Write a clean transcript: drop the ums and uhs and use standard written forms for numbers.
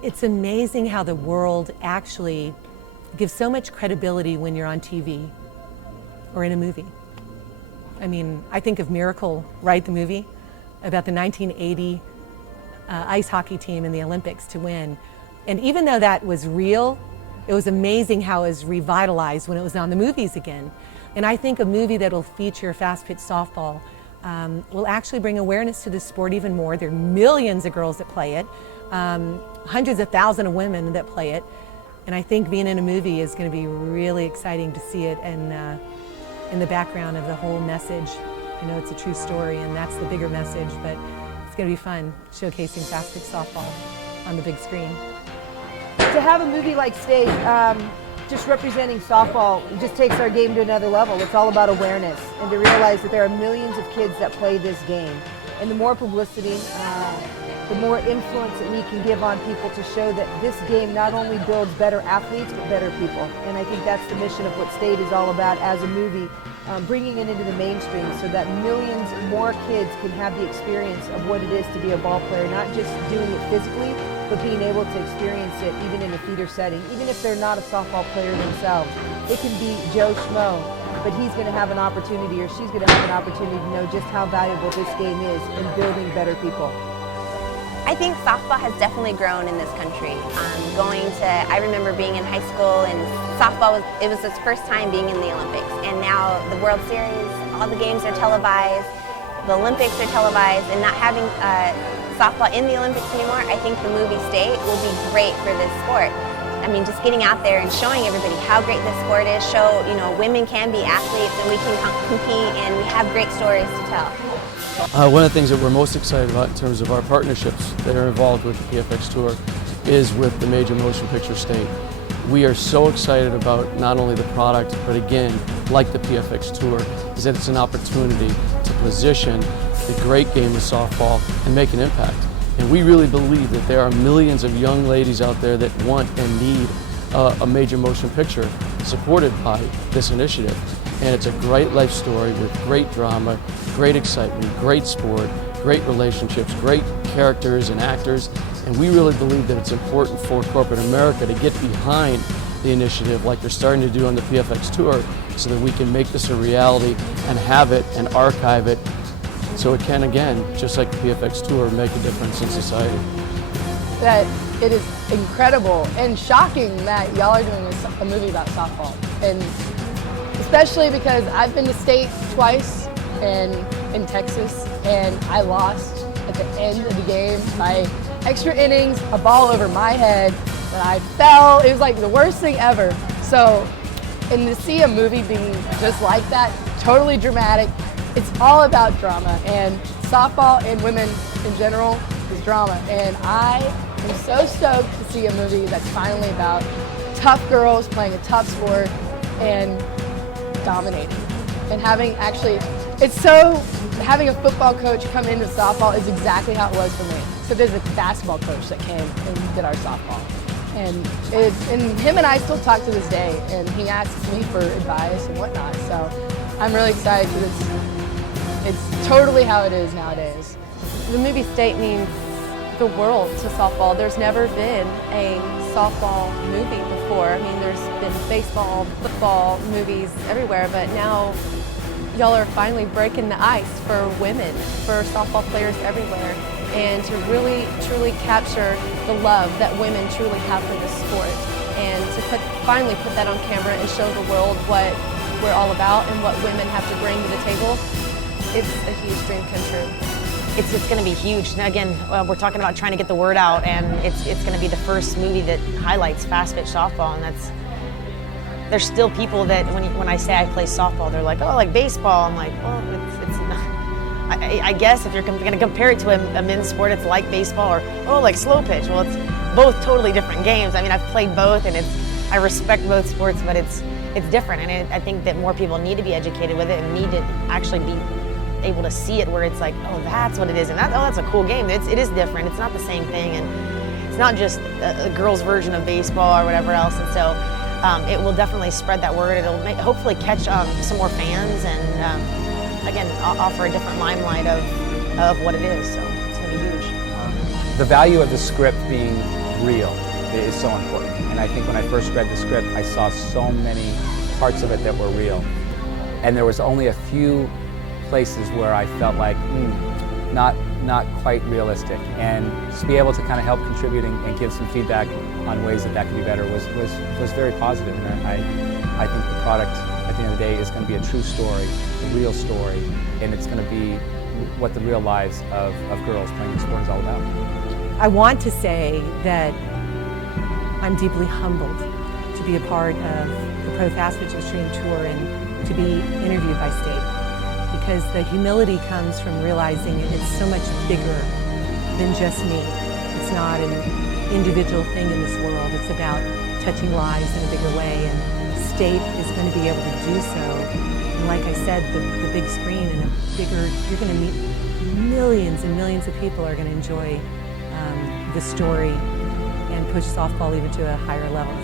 It's amazing how the world actually gives so much credibility when you're on TV or in a movie. I mean, I think of Miracle, right, the movie about the 1980 ice hockey team in the Olympics to win. And even though that was real, it was amazing how it was revitalized when it was on the movies again. And I think a movie that will feature fast-pitch softball will actually bring awareness to the sport even more. There are millions of girls that play it, hundreds of thousands of women that play it. And I think being in a movie is going to be really exciting to see it and in the background of the whole message. I know it's a true story and that's the bigger message, but it's going to be fun showcasing fast-pitch softball on the big screen. To have a movie like State just representing softball just takes our game to another level. It's all about awareness and to realize that there are millions of kids that play this game. And the more publicity, the more influence that we can give on people to show that this game not only builds better athletes, but better people. And I think that's the mission of what State is all about as a movie, bringing it into the mainstream so that millions more kids can have the experience of what it is to be a ball player, not just doing it physically, but being able to experience it even in a theater setting, even if they're not a softball player themselves. It can be Joe Schmo, but he's going to have an opportunity or she's going to have an opportunity to know just how valuable this game is in building better people. I think softball has definitely grown in this country. I remember being in high school and softball it was its first time being in the Olympics. And now the World Series, all the games are televised, the Olympics are televised, and not having softball in the Olympics anymore, I think the movie State will be great for this sport. I mean, just getting out there and showing everybody how great this sport is, show, women can be athletes and we can compete and we have great stories to tell. One of the things that we're most excited about in terms of our partnerships that are involved with the PFX Tour is with the Major Motion Picture State. We are so excited about not only the product, but again, like the PFX Tour, is that it's an opportunity to position the great game of softball and make an impact. And we really believe that there are millions of young ladies out there that want and need a major motion picture supported by this initiative. And it's a great life story with great drama, great excitement, great sport, great relationships, great characters and actors. And we really believe that it's important for corporate America to get behind the initiative like they're starting to do on the PFX Tour so that we can make this a reality and have it and archive it so it can, again, just like the PFX Tour, make a difference in society. That it is incredible and shocking that y'all are doing a movie about softball. And especially because I've been to State twice and in Texas, and I lost at the end of the game by extra innings, a ball over my head, that I fell. It was like the worst thing ever. So, and to see a movie being just like that, totally dramatic, it's all about drama, and softball and women in general is drama. And I am so stoked to see a movie that's finally about tough girls playing a tough sport and dominating. And having having a football coach come into softball is exactly how it was for me. So there's a basketball coach that came and did our softball. And him and I still talk to this day, and he asks me for advice and whatnot. So I'm really excited because it's totally how it is nowadays. The movie State means the world to softball. There's never been a softball movie before. I mean, there's been baseball, football movies everywhere, but now y'all are finally breaking the ice for women, for softball players everywhere, and to really, truly capture the love that women truly have for this sport, and to finally put that on camera and show the world what we're all about and what women have to bring to the table. It's a huge dream come true. It's going to be huge. Now, again, we're talking about trying to get the word out, and it's going to be the first movie that highlights fast-pitch softball, and there's still people that when I say I play softball, they're like, oh, like baseball. I'm like, well, it's not. I guess if you're going to compare it to a men's sport, it's like baseball, or oh, like slow pitch. Well, it's both totally different games. I mean, I've played both, and I respect both sports, but it's different, and I think that more people need to be educated with it and need to actually be able to see it where it's like, oh, that's what it is, and that's a cool game. It is different. It's not the same thing, and it's not just a girl's version of baseball or whatever else. And so it will definitely spread that word. It'll hopefully catch some more fans, and again, offer a different limelight of what it is. So it's going to be huge. The value of the script being real is so important. And I think when I first read the script, I saw so many parts of it that were real. And there was only a few places where I felt like, not quite realistic. And to be able to kind of help contribute and give some feedback on ways that could be better was very positive. And I think the product at the end of the day is going to be a true story, a real story, and it's going to be what the real lives of girls playing the sport is all about. I want to say that I'm deeply humbled to be a part of the Pro Fast Pitch Extreme Tour and to be interviewed by State, because the humility comes from realizing it's so much bigger than just me. It's not an individual thing in this world. It's about touching lives in a bigger way, and State is going to be able to do so. And like I said, the big screen and a bigger, you're going to meet millions and millions of people are going to enjoy the story and push softball even to a higher level.